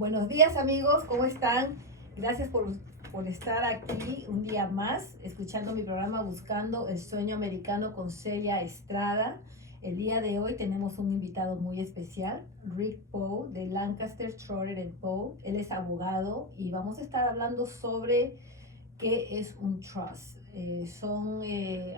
Buenos días amigos, ¿cómo están? Gracias por estar aquí un día más, escuchando mi programa Buscando el Sueño Americano con Celia Estrada. El día de hoy tenemos un invitado muy especial, Rick Poe de Lancaster, Schroeder Poe. Él es abogado y vamos a estar hablando sobre qué es un trust. Son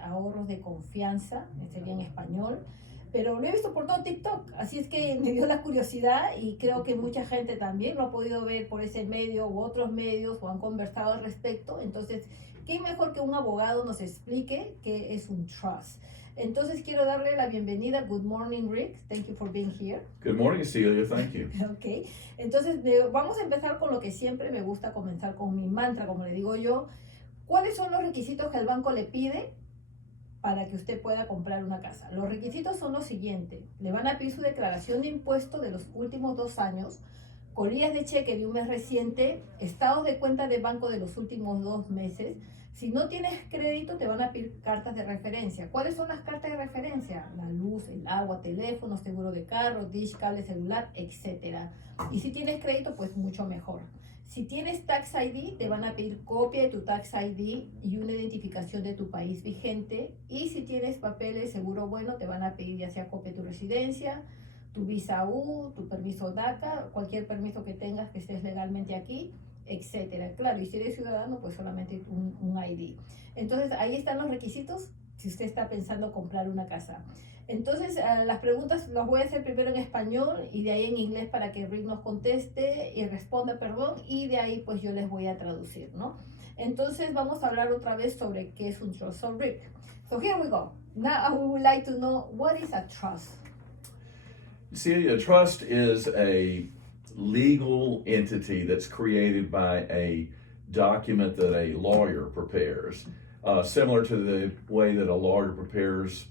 ahorros de confianza, sería en español. Pero lo he visto por todo TikTok, así es que me dio la curiosidad y creo que mucha gente también lo ha podido ver por ese medio u otros medios o han conversado al respecto. Entonces, ¿qué mejor que un abogado nos explique qué es un trust? Entonces, quiero darle la bienvenida. Good morning, Rick. Thank you for being here. Good morning, Celia. Thank you. Ok, entonces vamos a empezar con lo que siempre me gusta comenzar con mi mantra, como le digo yo. ¿Cuáles son los requisitos que el banco le pide para que usted pueda comprar una casa? Los requisitos son los siguientes. Le van a pedir su declaración de impuesto de los últimos 2 años, colillas de cheque de un mes reciente, estados de cuenta de banco de los últimos 2 meses. Si no tienes crédito, te van a pedir cartas de referencia. ¿Cuáles son las cartas de referencia? La luz, el agua, teléfono, seguro de carro, dish, cable celular, etc. Y si tienes crédito, pues mucho mejor. Si tienes Tax ID, te van a pedir copia de tu Tax ID y una identificación de tu país vigente. Y si tienes papeles, seguro bueno, te van a pedir ya sea copia de tu residencia, tu visa U, tu permiso DACA, cualquier permiso que tengas que estés legalmente aquí, etcétera. Claro, y si eres ciudadano, pues solamente un ID. Entonces, ahí están los requisitos si usted está pensando comprar una casa. Entonces, las preguntas las voy a hacer primero en español y de ahí en inglés para que Rick nos conteste y responda, perdón, y de ahí pues yo les voy a traducir, ¿no? Entonces, vamos a hablar otra vez sobre qué es un trust. So, Rick, so here we go. Now, I would like to know, what is a trust? Celia, a trust is a legal entity that's created by a document that a lawyer prepares, similar to the way that a lawyer prepares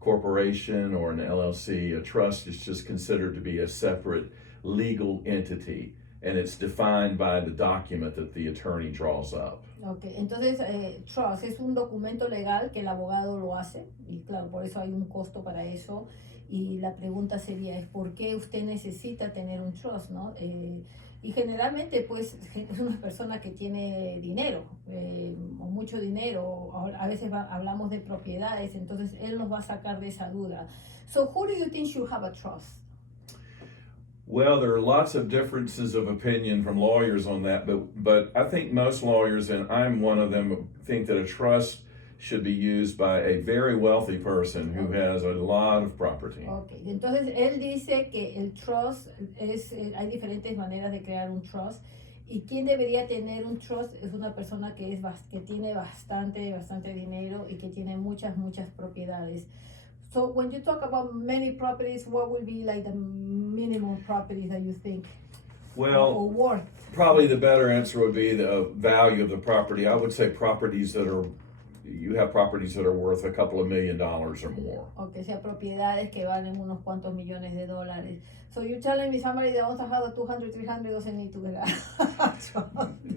corporation or an LLC. A trust is just considered to be a separate legal entity, and it's defined by the document that the attorney draws up. Ok, entonces trust es un documento legal que el abogado lo hace y claro, por eso hay un costo para eso y la pregunta sería es ¿por qué usted necesita tener un trust, no? Y generalmente pues es una persona que tiene dinero o mucho dinero, a veces hablamos de propiedades, entonces él nos va a sacar de esa duda. So who do you think should have a trust? Well, there are lots of differences of opinion from lawyers on that, but I think most lawyers, and I'm one of them, think that a trust should be used by a very wealthy person who has a lot of property. Okay, entonces él dice que el trust hay diferentes maneras de crear un trust y quien debería tener un trust es una persona que tiene bastante dinero y que tiene muchas propiedades. So when you talk about many properties, what will be like the minimum properties that you think? Or Well, worth? probably the better answer would be the value of the property. I would say you have properties that are worth a couple of $1 million or more. O que sea propiedades que valen unos cuantos millones de dólares. So you're telling me somebody that wants to have a 200, 300 doesn't need to get a trust?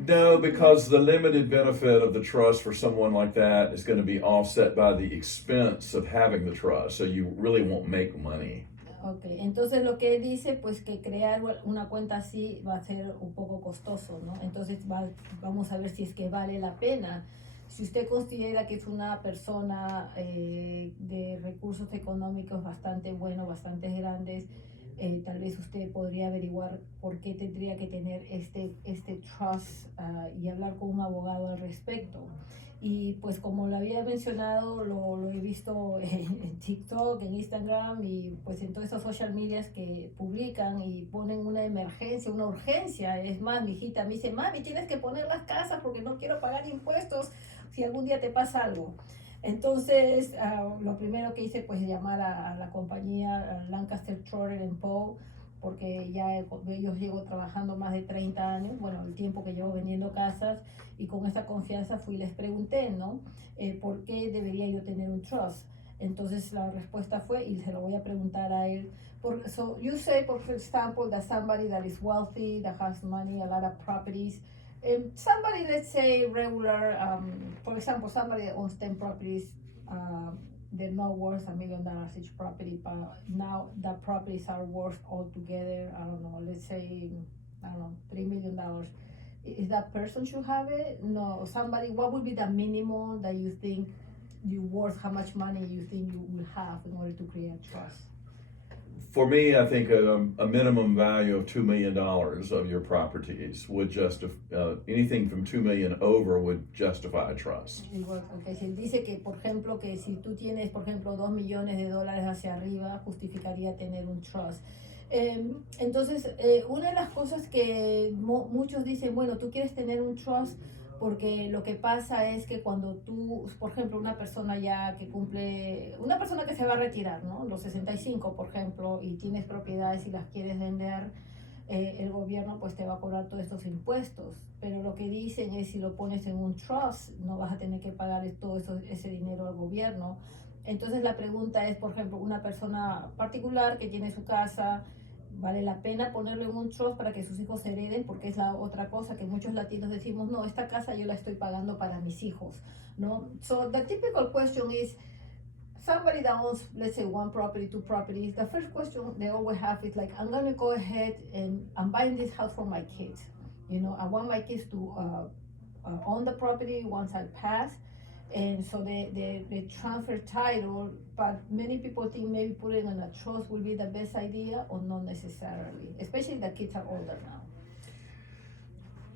No, because the limited benefit of the trust for someone like that is going to be offset by the expense of having the trust. So you really won't make money. Ok, entonces lo que él dice, pues que crear una cuenta así va a ser un poco costoso, ¿no? Entonces vamos a ver si es que vale la pena. Si usted considera que es una persona de recursos económicos bastante buenos, bastante grandes, tal vez usted podría averiguar por qué tendría que tener este trust y hablar con un abogado al respecto. Y pues como lo había mencionado, lo he visto en TikTok, en Instagram y pues en todas esas social medias que publican y ponen una emergencia, una urgencia. Es más, mi hijita me dice, mami, tienes que poner las casas porque no quiero pagar impuestos si algún día te pasa algo. Entonces, lo primero que hice pues llamar a la compañía Lancaster, Schroeder Poe, porque ya ellos llevo trabajando más de 30 años, bueno, el tiempo que llevo vendiendo casas, y con esa confianza fui y les pregunté, ¿no? ¿Por qué debería yo tener un trust? Entonces la respuesta fue, y se lo voy a preguntar a él, so you say, for example, that somebody that is wealthy, that has money, a lot of properties, somebody, let's say, regular, for example, somebody that owns 10 properties, they're not worth $1 million each property, but now the properties are worth altogether, I don't know, let's say I don't know, $3 million. Is that person should have it? No, somebody, what would be the minimum that you think you worth, how much money you think you will have in order to create trust? For me, I think a minimum value of $2 million of your properties would justify, anything from $2 million over would justify a trust. Igual, okay, si él dice que, por ejemplo, que si tú tienes, por ejemplo, $2 millones hacia arriba, justificaría tener un trust. Entonces, una de las cosas que muchos dicen, bueno, tú quieres tener un trust porque lo que pasa es que cuando tú, por ejemplo, una persona ya que cumple, una persona que se va a retirar, ¿no? Los 65, por ejemplo, y tienes propiedades y las quieres vender, el gobierno pues te va a cobrar todos estos impuestos. Pero lo que dicen es si lo pones en un trust, no vas a tener que pagar todo ese dinero al gobierno. Entonces la pregunta es, por ejemplo, una persona particular que tiene su casa, ¿vale la pena ponerlo en un trust para que sus hijos hereden? Porque es la otra cosa que muchos latinos decimos, no, esta casa yo la estoy pagando para mis hijos, ¿no? So the typical question is, somebody that owns, let's say, one property, two properties, the first question they always have is like, I'm gonna go ahead and I'm buying this house for my kids. You know, I want my kids to own the property once I pass. And so the transfer title, but many people think maybe putting on a trust will be the best idea, or not necessarily, especially the kids are older now.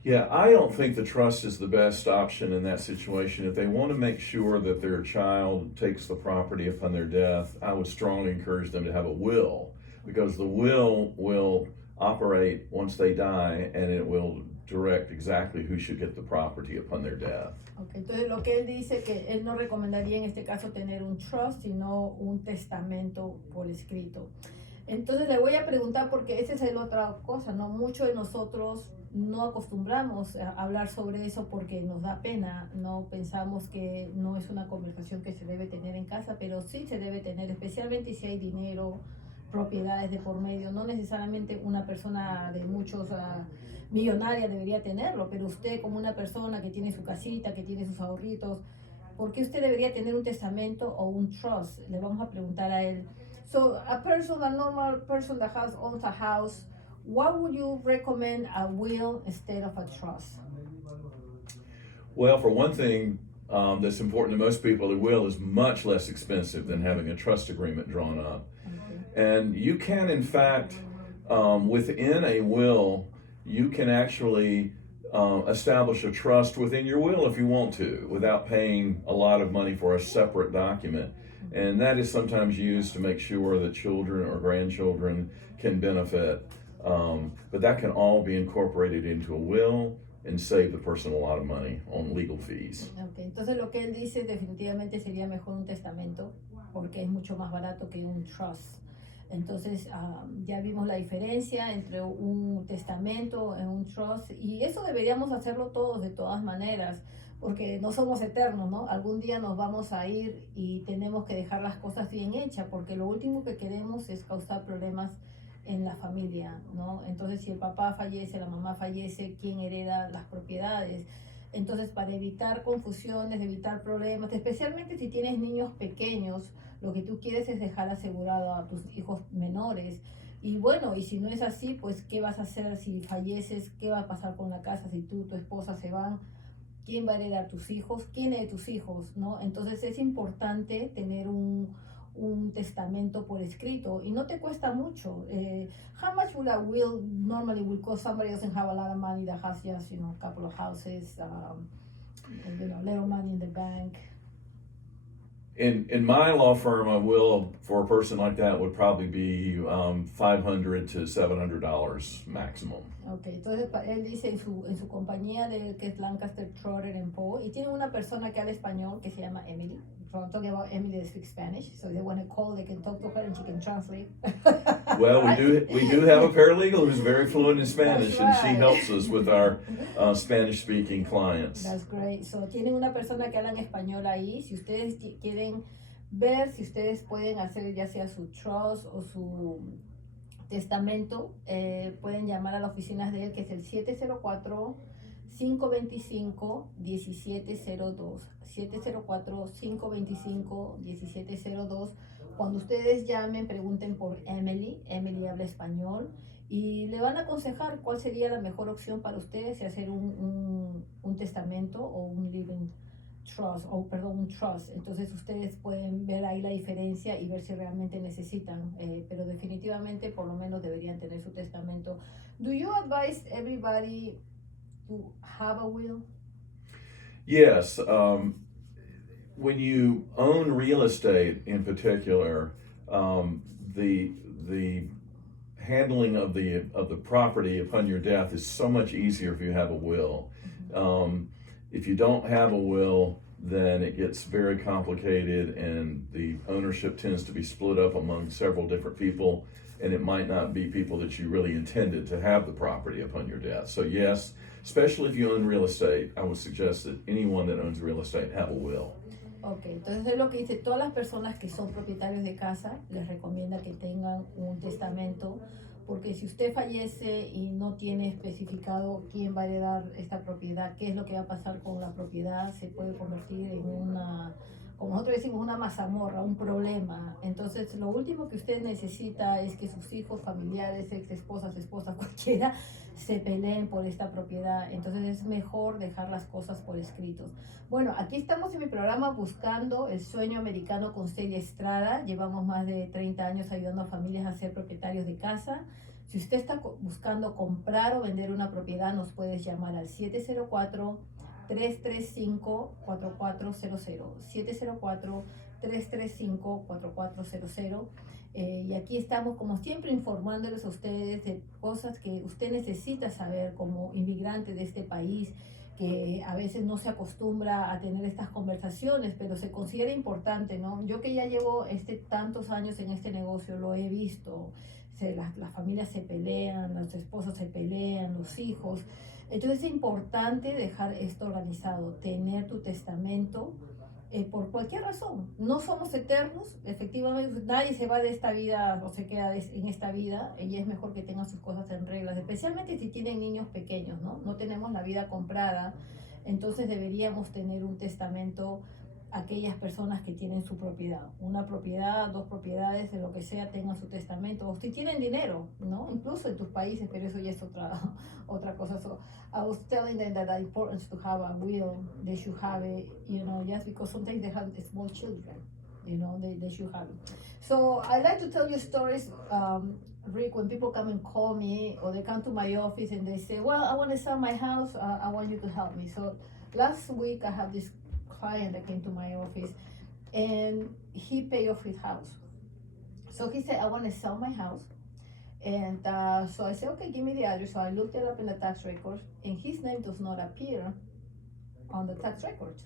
Yeah, I don't think the trust is the best option in that situation. If they want to make sure that their child takes the property upon their death, I would strongly encourage them to have a will, because the will operate once they die, and it will direct exactly who should get the property upon their death. Okay, entonces lo que él dice que él no recomendaría en este caso tener un trust, sino un testamento por escrito. Entonces le voy a preguntar, porque esa es la otra cosa, ¿no? Muchos de nosotros no acostumbramos a hablar sobre eso porque nos da pena, no pensamos que no es una conversación que se debe tener en casa, pero sí se debe tener, especialmente si hay dinero, propiedades de por medio. No necesariamente una persona de muchos millonaria debería tenerlo, pero usted como una persona que tiene su casita, que tiene sus ahorritos, ¿por qué usted debería tener un testamento o un trust? Le vamos a preguntar a él. So a normal person that owns a house, what would you recommend, a will instead of a trust? Well, for one thing, that's important to most people, the will is much less expensive than having a trust agreement drawn up. Okay. And you can, in fact, within a will, you can actually establish a trust within your will if you want to, without paying a lot of money for a separate document. And that is sometimes used to make sure that children or grandchildren can benefit. But that can all be incorporated into a will and save the person a lot of money on legal fees. Okay, entonces lo que él dice definitivamente sería mejor un testamento, porque es mucho más barato que un trust. Entonces ya vimos la diferencia entre un testamento y un trust, y eso deberíamos hacerlo todos de todas maneras, porque no somos eternos, ¿no? Algún día nos vamos a ir y tenemos que dejar las cosas bien hechas, porque lo último que queremos es causar problemas en la familia, ¿no? Entonces si el papá fallece, la mamá fallece, ¿quién hereda las propiedades? Entonces, para evitar confusiones, evitar problemas, especialmente si tienes niños pequeños, lo que tú quieres es dejar asegurado a tus hijos menores. Y bueno, y si no es así, pues, ¿qué vas a hacer si falleces? ¿Qué va a pasar con la casa si tú, tu esposa se van? ¿Quién va a heredar tus hijos? ¿Quién es de tus hijos? ¿No? Entonces, es importante tener un testamento por escrito, y no te cuesta mucho. How much would a will normally will cost somebody doesn't have a lot of money, that has just, a couple of houses, little money in the bank? In my law firm, a will for a person like that would probably be $500 to $700 maximum. Okay, entonces él dice en su compañía que es Lancaster, Trotter and Poe, y tiene una persona que habla español que se llama Emily. So I'm talking about Emily that speaks Spanish, so they want to call, they can talk to her and she can translate. Well, we do have a paralegal who's very fluent in Spanish, right. And she helps us with our Spanish-speaking clients. That's great. So tienen una persona que habla en español ahí. Si ustedes quieren ver si ustedes pueden hacer ya sea su trust o su testamento, pueden llamar a las oficinas de él, que es el 704-525-1702. 704-525-1702. Cuando ustedes llamen, pregunten por Emily. Emily habla español y le van a aconsejar cuál sería la mejor opción para ustedes, si hacer un testamento o un living trust, o perdón, un trust. Entonces ustedes pueden ver ahí la diferencia y ver si realmente necesitan, pero definitivamente por lo menos deberían tener su testamento. Do you advise everybody to have a will? Yes. When you own real estate in particular, the handling of the property upon your death is so much easier if you have a will. If you don't have a will, then it gets very complicated, and the ownership tends to be split up among several different people, and it might not be people that you really intended to have the property upon your death. So yes, especially if you own real estate, I would suggest that anyone that owns real estate have a will. Ok, entonces es lo que dice, todas las personas que son propietarios de casa, les recomienda que tengan un testamento, porque si usted fallece y no tiene especificado quién va a heredar esta propiedad, qué es lo que va a pasar con la propiedad, se puede convertir en una, como nosotros decimos, una mazamorra, un problema. Entonces lo último que usted necesita es que sus hijos, familiares, ex esposas, esposas, cualquiera, se peleen por esta propiedad. Entonces es mejor dejar las cosas por escritos. Bueno, aquí estamos en mi programa Buscando el Sueño Americano con Celia Estrada. Llevamos más de 30 años ayudando a familias a ser propietarios de casa. Si usted está buscando comprar o vender una propiedad, nos puedes llamar al 704-335-4400. 704-335-4400. Y aquí estamos, como siempre, informándoles a ustedes de cosas que usted necesita saber como inmigrante de este país, que a veces no se acostumbra a tener estas conversaciones, pero se considera importante, ¿no? Yo que ya llevo tantos años en este negocio, lo he visto. Las familias se pelean, los esposos se pelean, los hijos. Entonces es importante dejar esto organizado, tener tu testamento, por cualquier razón. No somos eternos, efectivamente, nadie se va de esta vida o se queda en esta vida, y es mejor que tengan sus cosas en reglas, especialmente si tienen niños pequeños, ¿no? No tenemos la vida comprada, entonces deberíamos tener un testamento. Aquellas personas que tienen su propiedad, una propiedad, dos propiedades, de lo que sea, tengan su testamento, o si tienen dinero, ¿no? Incluso en tus países, pero eso ya es otra cosa. So I was telling them that the importance to have a will, they should have it, you know, just because sometimes they have small children, you know, they should have it. So I like to tell you stories, Rick, when people come and call me, or they come to my office and they say, well, I want to sell my house, I want you to help me. So last week I have this client that came to my office, and he paid off his house. So he said, I want to sell my house. And so I said, okay, give me the address. So I looked it up in the tax records, and his name does not appear on the tax records.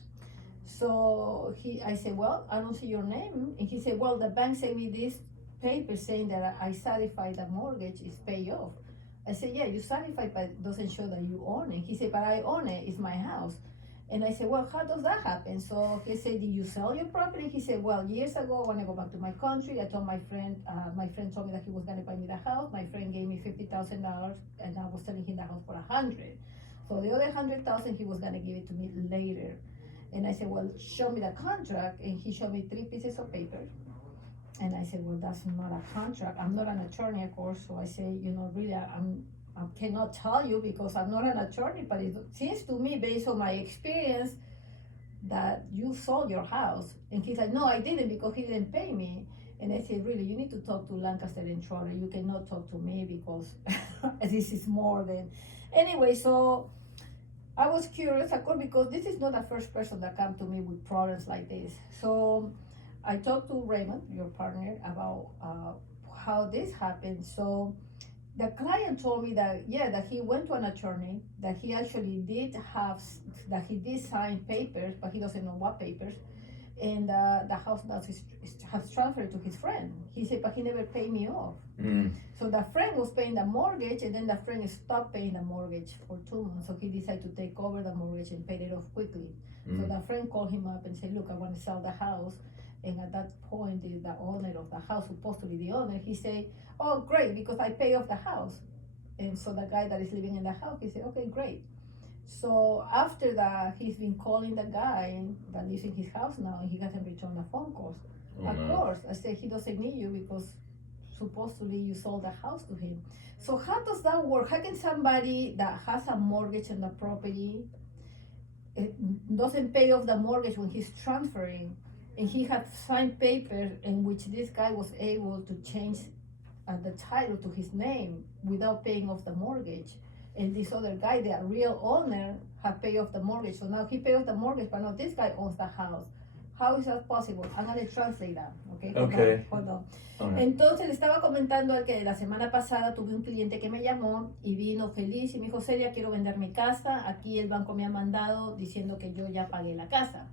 So I said, well, I don't see your name. And he said, well, the bank sent me this paper saying that I certified the mortgage is paid off. I said, yeah, you certified, but it doesn't show that you own it. He said, but I own it, it's my house. And I said, well, how does that happen? So he said, did you sell your property? He said, well, years ago, when I go back to my country, I told my friend told me that he was going to buy me the house. My friend gave me $50,000, and I was selling him the house for $100,000. So the other $100,000, he was going to give it to me later. And I said, well, show me the contract. And he showed me 3 pieces of paper. And I said, well, that's not a contract. I'm not an attorney, of course. So I say, you know, really, I cannot tell you because I'm not an attorney, but it seems to me, based on my experience, that you sold your house. And he's like, no, I didn't, because he didn't pay me. And I said, really, you need to talk to Lancaster and Trotter. You cannot talk to me, because this is more than... Anyway, so I was curious, of course, because this is not the first person that come to me with problems like this. So I talked to Raymond, your partner, about how this happened. So the client told me that, yeah, that he went to an attorney, that he actually did sign papers, but he doesn't know what papers, and the house now has transferred to his friend. He said, but he never paid me off. So the friend was paying the mortgage, and then the friend stopped paying the mortgage for 2 months. So he decided to take over the mortgage and pay it off quickly. So the friend called him up and said, look, I want to sell the house. And at that point, the owner of the house, supposedly the owner, he said, oh, great, because I pay off the house. And so the guy that is living in the house, he said, okay, great. So after that, he's been calling the guy that lives in his house now, and he hasn't returned the phone calls. Of course, I said, he doesn't need you because supposedly you sold the house to him. So how does that work? How can somebody that has a mortgage on the property doesn't pay off the mortgage when he's transferring, and he had signed papers in which this guy was able to change the title to his name without paying off the mortgage, and this other guy, the real owner, had paid off the mortgage. So now he paid off the mortgage, but now this guy owns the house. How is that possible? I'm going to translate that, okay? Okay. Hold on. Alright. Entonces le estaba comentando al que la semana pasada tuve un cliente que me llamó y vino feliz y me dijo, Celia, quiero vender mi casa, aquí el banco me ha mandado diciendo que yo ya pagué la casa.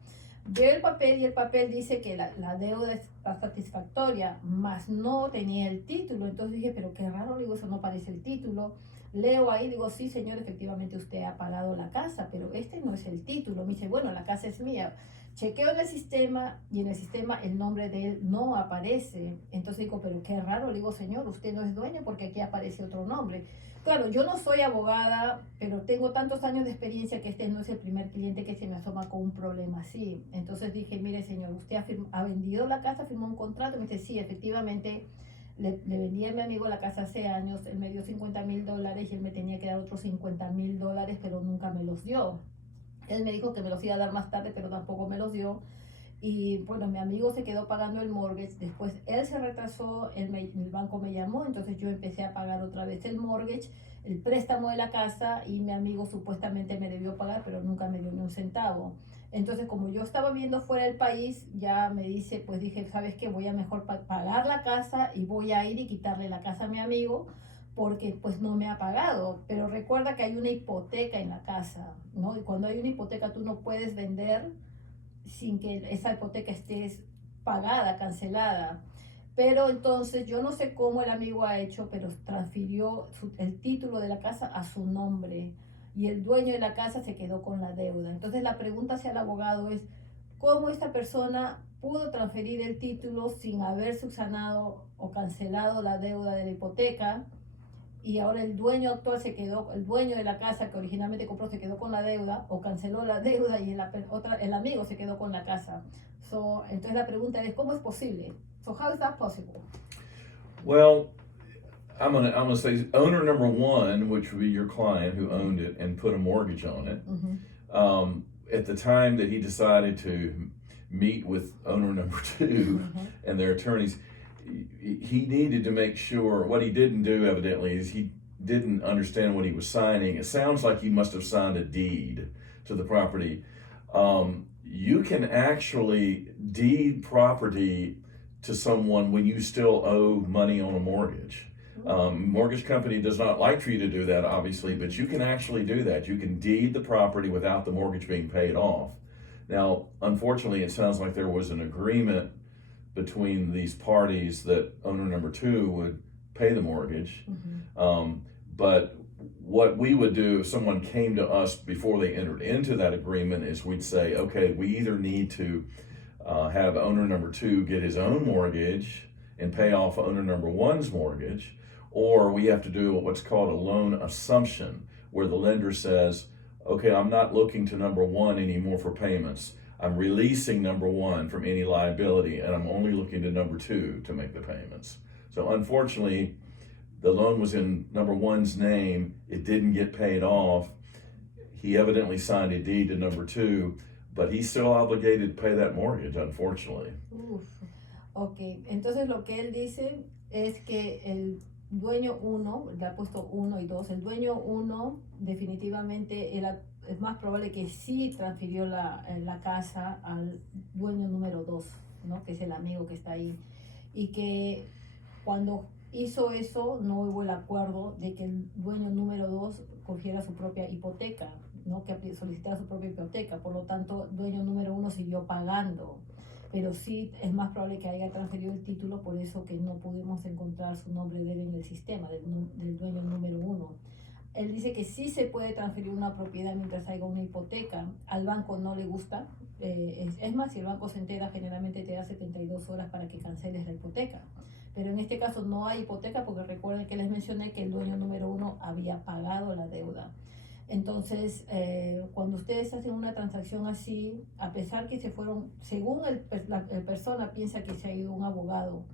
Veo el papel y el papel dice que la deuda está satisfactoria, mas no tenía el título. Entonces dije, pero qué raro, digo, eso no parece el título. Leo ahí, digo, sí, señor, efectivamente usted ha pagado la casa, pero este no es el título. Me dice, bueno, la casa es mía. Chequeo en el sistema y en el sistema el nombre de él no aparece. Entonces digo, pero qué raro. Le digo, señor, usted no es dueño porque aquí aparece otro nombre. Claro, yo no soy abogada, pero tengo tantos años de experiencia que este no es el primer cliente que se me asoma con un problema así. Entonces dije, mire, señor, usted ha vendido la casa, firmó un contrato. Me dice, sí, efectivamente, le vendí a mi amigo la casa hace años. Él me dio $50,000 y él me tenía que dar otros $50,000, pero nunca me los dio. Él me dijo que me los iba a dar más tarde, pero tampoco me los dio. Y bueno, mi amigo se quedó pagando el mortgage. Después él se retrasó, el banco me llamó, entonces yo empecé a pagar otra vez el mortgage, el préstamo de la casa, y mi amigo supuestamente me debió pagar, pero nunca me dio ni un centavo. Entonces, como yo estaba viviendo fuera del país, ya me dice, pues dije, ¿sabes qué? Voy a mejor pagar la casa y voy a ir y quitarle la casa a mi amigo, porque pues no me ha pagado. Pero recuerda que hay una hipoteca en la casa, ¿no? Y cuando hay una hipoteca tú no puedes vender sin que esa hipoteca esté pagada, cancelada. Pero entonces yo no sé cómo el amigo ha hecho, pero transfirió el título de la casa a su nombre y el dueño de la casa se quedó con la deuda. Entonces la pregunta hacia el abogado es, ¿cómo esta persona pudo transferir el título sin haber subsanado o cancelado la deuda de la hipoteca? Y ahora el dueño actual se quedó, el dueño de la casa que originalmente compró se quedó con la deuda o canceló la deuda y el amigo se quedó con la casa. Entonces la pregunta es, ¿cómo es posible? So how is that possible? Well, I'm gonna say owner number one, which would be your client who owned it and put a mortgage on it. Mm-hmm. At the time that he decided to meet with owner number two Mm-hmm. and their attorneys, he needed to make sure. What he didn't do evidently is he didn't understand what he was signing. It sounds like he must have signed a deed to the property. You can actually deed property to someone when you still owe money on a mortgage. Mortgage company does not like for you to do that, obviously, but you can actually do that. You can deed the property without the mortgage being paid off. Now, unfortunately, it sounds like there was an agreement between these parties that owner number two would pay the mortgage. Mm-hmm. But what we would do if someone came to us before they entered into that agreement is we'd say, okay, we either need to have owner number two get his own mortgage and pay off owner number one's mortgage, or we have to do what's called a loan assumption, where the lender says, okay, I'm not looking to number one anymore for payments. I'm releasing number one from any liability, and I'm only looking to number two to make the payments. So unfortunately, the loan was in number one's name. It didn't get paid off. He evidently signed a deed to number two, but he's still obligated to pay that mortgage, unfortunately. Uf. Ok, entonces lo que él dice es que el dueño 1, le ha puesto 1 y 2, el dueño 1 definitivamente es más probable que sí transfirió la casa al dueño número 2, ¿no? Que es el amigo que está ahí, y que cuando hizo eso no hubo el acuerdo de que el dueño número 2 cogiera su propia hipoteca, ¿no? Que solicitara su propia hipoteca. Por lo tanto, dueño número 1 siguió pagando, pero sí es más probable que haya transferido el título, por eso que no pudimos encontrar su nombre de él en el sistema del dueño número 1. Él dice que sí se puede transferir una propiedad mientras haya una hipoteca. Al banco no le gusta. Es más, si el banco se entera, generalmente te da 72 horas para que canceles la hipoteca. Pero en este caso no hay hipoteca, porque recuerden que les mencioné que el dueño número 1 había pagado la deuda. Entonces, cuando ustedes hacen una transacción así, a pesar que se fueron, según la persona piensa que se ha ido un abogado,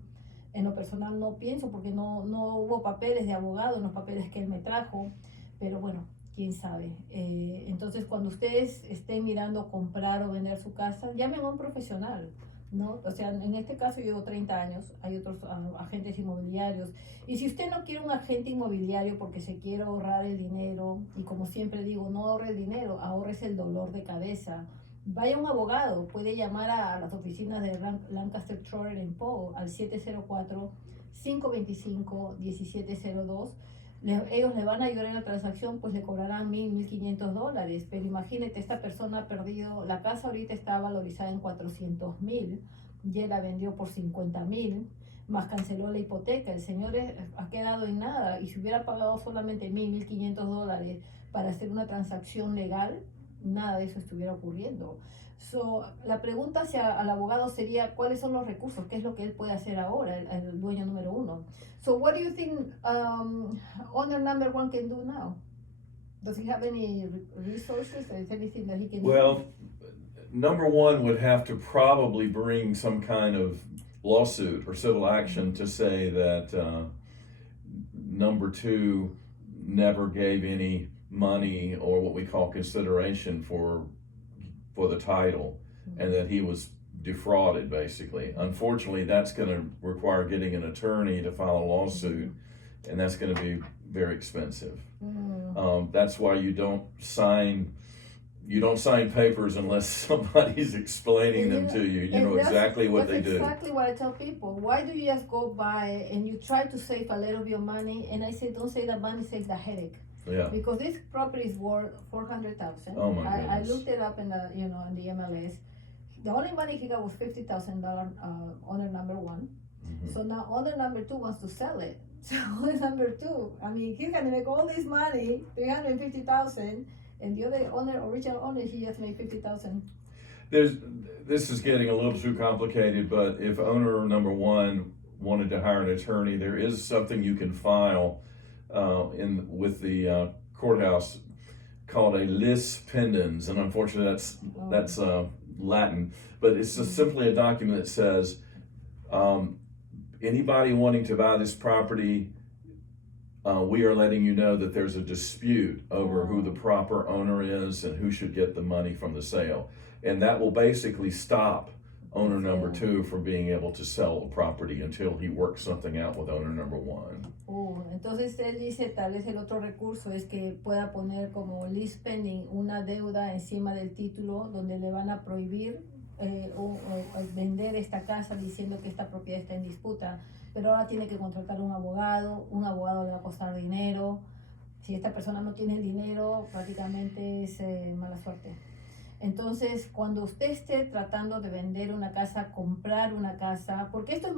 En lo personal no pienso porque no hubo papeles de abogado en los papeles que él me trajo, pero bueno, quién sabe. Entonces, cuando ustedes estén mirando comprar o vender su casa, llamen a un profesional, ¿no? O sea, en este caso yo llevo 30 años, hay otros agentes inmobiliarios. Y si usted no quiere un agente inmobiliario porque se quiere ahorrar el dinero, y como siempre digo, no ahorre el dinero, ahorres el dolor de cabeza. Vaya un abogado, puede llamar a las oficinas de Lancaster, Trotter Poe al 704-525-1702. Ellos le van a ayudar en la transacción, pues le cobrarán $1,500. Pero imagínate, esta persona ha perdido, la casa ahorita está valorizada en 400,000, ya la vendió por 50,000, más canceló la hipoteca. El señor ha quedado en nada, y si hubiera pagado solamente $1,500 para hacer una transacción legal, nada de eso estuviera ocurriendo. So, la pregunta al abogado sería, ¿cuáles son los recursos? ¿Qué es lo que él puede hacer ahora, el dueño número uno? So, what do you think owner number one can do now? Does he have any resources? Is anything that he can Well, number one would have to probably bring some kind of lawsuit or civil action to say that number two never gave any money or what we call consideration for the title, and that he was defrauded, basically. Unfortunately, that's going to require getting an attorney to file a lawsuit, and that's going to be very expensive. That's why you don't sign papers unless somebody's explaining them to you. You know exactly what they do. That's exactly what I tell people. Why do you just go by and you try to save a little bit of money? And I say, don't save the money, save the headache. Yeah. Because this property is worth $400,000. Oh my goodness. I looked it up in the in the MLS. The only money he got was $50,000 owner number one. Mm-hmm. So now owner number two wants to sell it. So owner number two, I mean, he's gonna make all this money, $350,000, and the other owner, original owner, he just made $50,000. This is getting a little too complicated, but if owner number one wanted to hire an attorney, there is something you can file with the courthouse called a lis pendens, and unfortunately that's Latin, but it's just simply a document that says anybody wanting to buy this property, we are letting you know that there's a dispute over who the proper owner is and who should get the money from the sale, and that will basically stop owner number two from being able to sell the property until he works something out with owner number one. Entonces él dice, tal vez el otro recurso es que pueda poner como lease pending una deuda encima del título donde le van a prohibir o vender esta casa diciendo que esta propiedad está en disputa, pero ahora tiene que contratar un abogado le va a costar dinero. Si esta persona no tiene el dinero, prácticamente es mala suerte. Entonces, cuando usted esté tratando de vender una casa, comprar una casa, porque esto es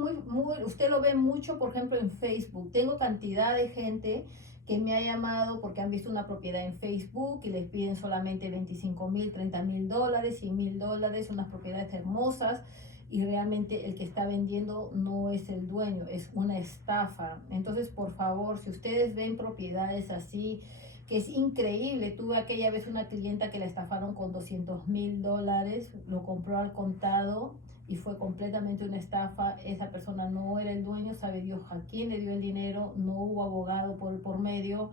usted lo ve mucho, por ejemplo, en Facebook. Tengo cantidad de gente que me ha llamado porque han visto una propiedad en Facebook y les piden solamente $25,000, $30,000, $100,000, unas propiedades hermosas, y realmente el que está vendiendo no es el dueño, es una estafa. Entonces, por favor, si ustedes ven propiedades así, que es increíble. Tuve aquella vez una clienta que la estafaron con $200,000, lo compró al contado y fue completamente una estafa. Esa persona no era el dueño, sabe Dios a quién le dio el dinero, no hubo abogado por medio.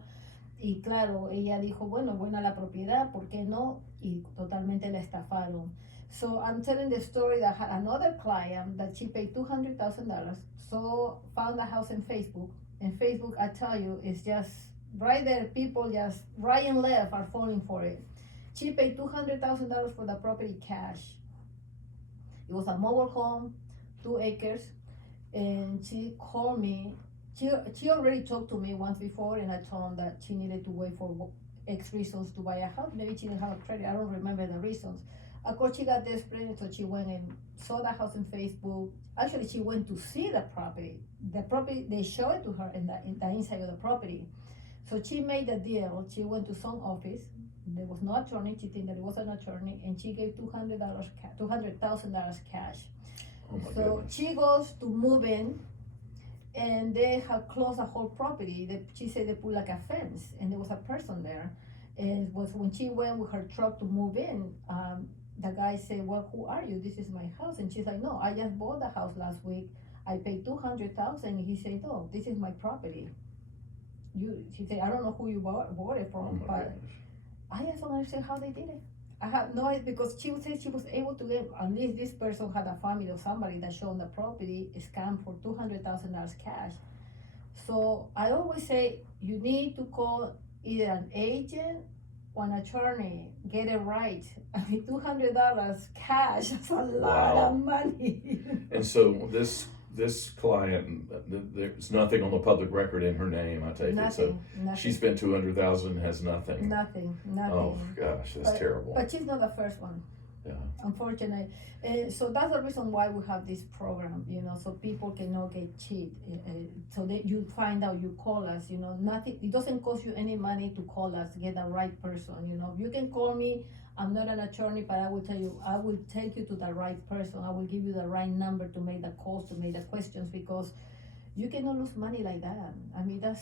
Y claro, ella dijo, bueno, buena la propiedad, ¿por qué no? Y totalmente la estafaron. So I'm telling the story that I had another client that she paid $200,000, so found a house in Facebook. And Facebook, I tell you, is just right there, people just right and left are falling for it. She paid $200,000 for the property cash. It was a mobile home, 2 acres, and she called me. She already talked to me once before, and I told him that she needed to wait for X reasons to buy a house. Maybe she didn't have a credit. I don't remember the reasons. Of course, she got desperate, so she went and saw the house on Facebook. Actually, she went to see the property. The property, they showed it to her in the inside of the property. So she made a deal. She went to some office. There was no attorney. She think that it was an attorney, and she gave $200,000 cash. Oh my So goodness. she goes to move in, and they have closed the whole property. She said they put like a fence, and there was a person there. And it was when she went with her truck to move in, the guy said, well, who are you? This is my house. And she's like, no, I just bought the house last week. I paid $200,000, and he said, "Oh, this is my property." She said, "I don't know who you bought it Oh from, my but goodness. I just don't understand how they did it." I have no idea, because she said she was able to get, at least this person had a family or somebody that showed the property, scammed for $200,000 cash. So I always say you need to call either an agent or an attorney, get it right. I mean, $200 cash is a lot Wow. of money. And so this client, there's nothing on the public record in her name, I take it. So Nothing. she spent 200,000, has nothing. Nothing. Oh gosh, that's terrible. But she's not the first one. Yeah. Unfortunately. So that's the reason why we have this program, so people cannot get cheated. So that you find out, you call us, nothing, it doesn't cost you any money to call us, get the right person, You can call me, I'm not an attorney, but I will take you to the right person. I will give you the right number to make the calls, to make the questions, because you cannot lose money like that. I mean, that's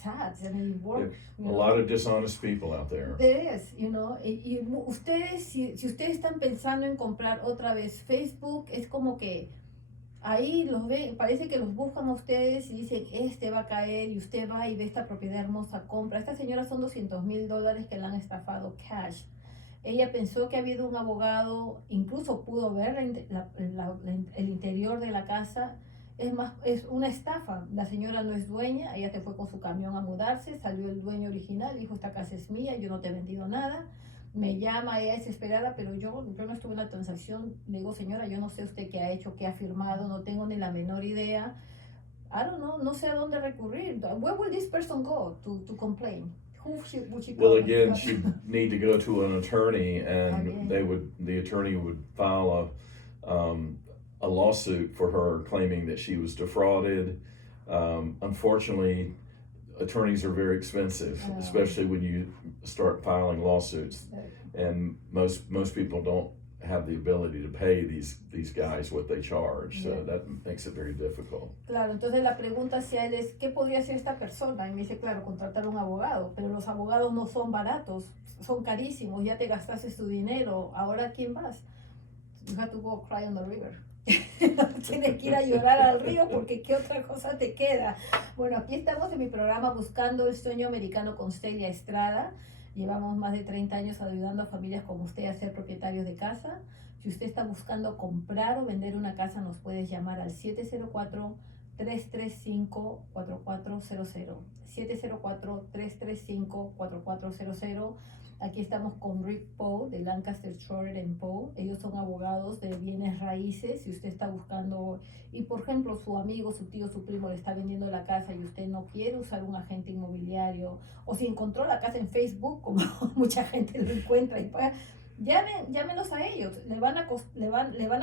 sad. I mean, it works. A lot of dishonest people out there. There is, y ustedes, si ustedes están pensando en comprar otra vez Facebook, es como que ahí los ven, parece que los buscan a ustedes y dicen, este va a caer, y usted va y ve esta propiedad hermosa, compra. Esta señora son $200,000 que le han estafado cash. Ella pensó que había un abogado, incluso pudo ver el interior de la casa. Es más, es una estafa. La señora no es dueña, ella se fue con su camión a mudarse, salió el dueño original, dijo, esta casa es mía, yo no te he vendido nada. Me llama, ella desesperada, pero yo no estuve en la transacción. Le digo, señora, yo no sé usted qué ha hecho, qué ha firmado, no tengo ni la menor idea. I don't know, no sé a dónde recurrir. Where will this person go to complain? Would she Well, call? again, she'd need to go to an attorney, and the attorney would file a lawsuit for her, claiming that she was defrauded. Unfortunately, attorneys are very expensive, especially when you start filing lawsuits, and most people don't have the ability to pay these guys what they charge, so that makes it very difficult. Claro, entonces la pregunta hacia él es, ¿qué podría hacer esta persona? Y me dice, claro, contratar a un abogado, pero los abogados no son baratos, son carísimos, ya te gastaste tu dinero, ¿ahora quién vas? You have to go cry on the river. Tienes que ir a llorar al río, porque ¿qué otra cosa te queda? Bueno, aquí estamos en mi programa Buscando el Sueño Americano con Celia Estrada. Llevamos más de 30 años ayudando a familias como usted a ser propietarios de casa. Si usted está buscando comprar o vender una casa, nos puedes llamar al 704-335-4400. 704-335-4400. Aquí estamos con Rick Poe de Lancaster, Schroeder & Poe. Ellos son abogados de bienes raíces. Si usted está buscando, y por ejemplo su amigo, su tío, su primo le está vendiendo la casa y usted no quiere usar un agente inmobiliario, o si encontró la casa en Facebook, como mucha gente lo encuentra, y paga, llámenos a ellos. Le van a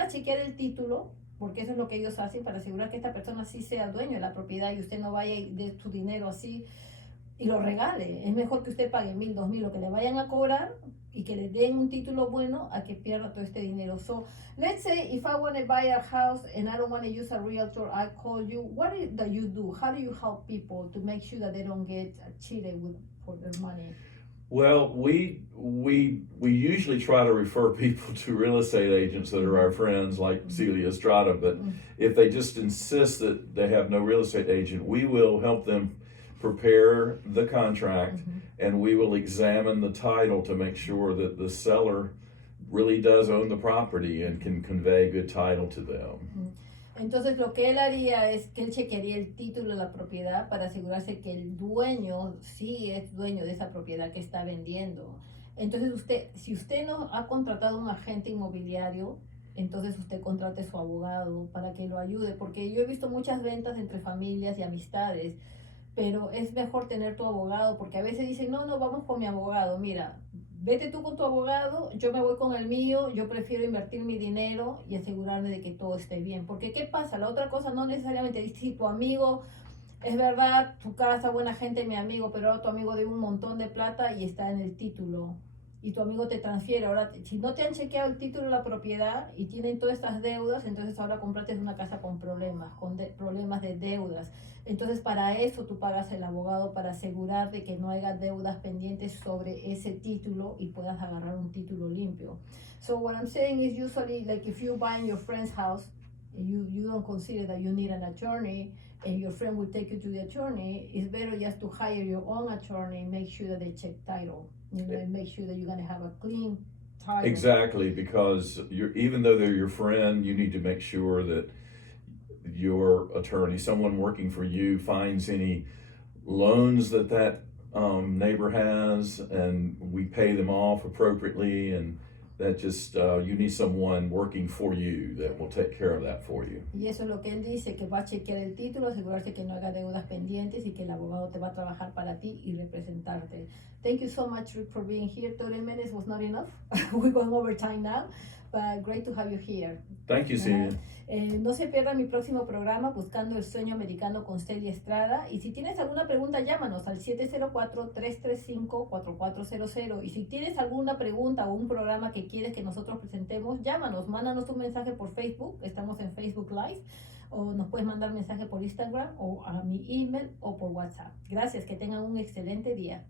chequear el título, porque eso es lo que ellos hacen para asegurar que esta persona sí sea dueño de la propiedad y usted no vaya y dé su dinero así y lo regale. Es mejor que usted pague $1,000, $2,000 lo que le vayan a cobrar y que le den un título bueno a que pierda todo este dinero. So let's say if I want to buy a house and I don't want to use a realtor, I call you. What is that you do? How do you help people to make sure that they don't get cheated for their money? Well, we usually try to refer people to real estate agents that are our friends, like Celia Estrada, but if they just insist that they have no real estate agent, we will help them prepare the contract, and we will examine the title to make sure that the seller really does own the property and can convey good title to them. Entonces lo que él haría es que él chequearía el título de la propiedad para asegurarse que el dueño sí es dueño de esa propiedad que está vendiendo. Entonces si usted no ha contratado un agente inmobiliario, entonces usted contrate a su abogado para que lo ayude, porque yo he visto muchas ventas entre familias y amistades, pero es mejor tener tu abogado, porque a veces dicen, no, vamos con mi abogado. Mira, vete tú con tu abogado, yo me voy con el mío, yo prefiero invertir mi dinero y asegurarme de que todo esté bien. Porque ¿qué pasa? La otra cosa no necesariamente, si tu amigo, es verdad, tu casa, buena gente, mi amigo, pero ahora tu amigo debe un montón de plata y está en el título. Y tu amigo te transfiere. Ahora, si no te han chequeado el título de la propiedad y tienen todas estas deudas, entonces ahora compraste una casa con problemas, problemas de deudas. Entonces para eso tú pagas el abogado, para asegurar de que no haya deudas pendientes sobre ese título y puedas agarrar un título limpio. So what I'm saying is, usually, like if you buy in your friend's house, you don't consider that you need an attorney and your friend will take you to the attorney, it's better just to hire your own attorney and make sure that they check title, and make sure that you're going to have a clean title. Exactly, because even though they're your friend, you need to make sure that your attorney, someone working for you, finds any loans that neighbor has, and we pay them off appropriately, and that just you need someone working for you that will take care of that for you. Y eso es lo que él dice, que va a chequear el título, asegurarse que no haga deudas pendientes y que el abogado te va a trabajar para ti y representarte. Thank you so much, Rick, for being here. 30 minutes was not enough. We're going over time now, but great to have you here. Thank you, Celia. No se pierda mi próximo programa Buscando el Sueño Americano con Celia Estrada. Y si tienes alguna pregunta, llámanos al 704-335-4400. Y si tienes alguna pregunta o un programa que quieres que nosotros presentemos, llámanos, mándanos un mensaje por Facebook. Estamos en Facebook Live. O nos puedes mandar mensaje por Instagram o a mi email o por WhatsApp. Gracias, que tengan un excelente día.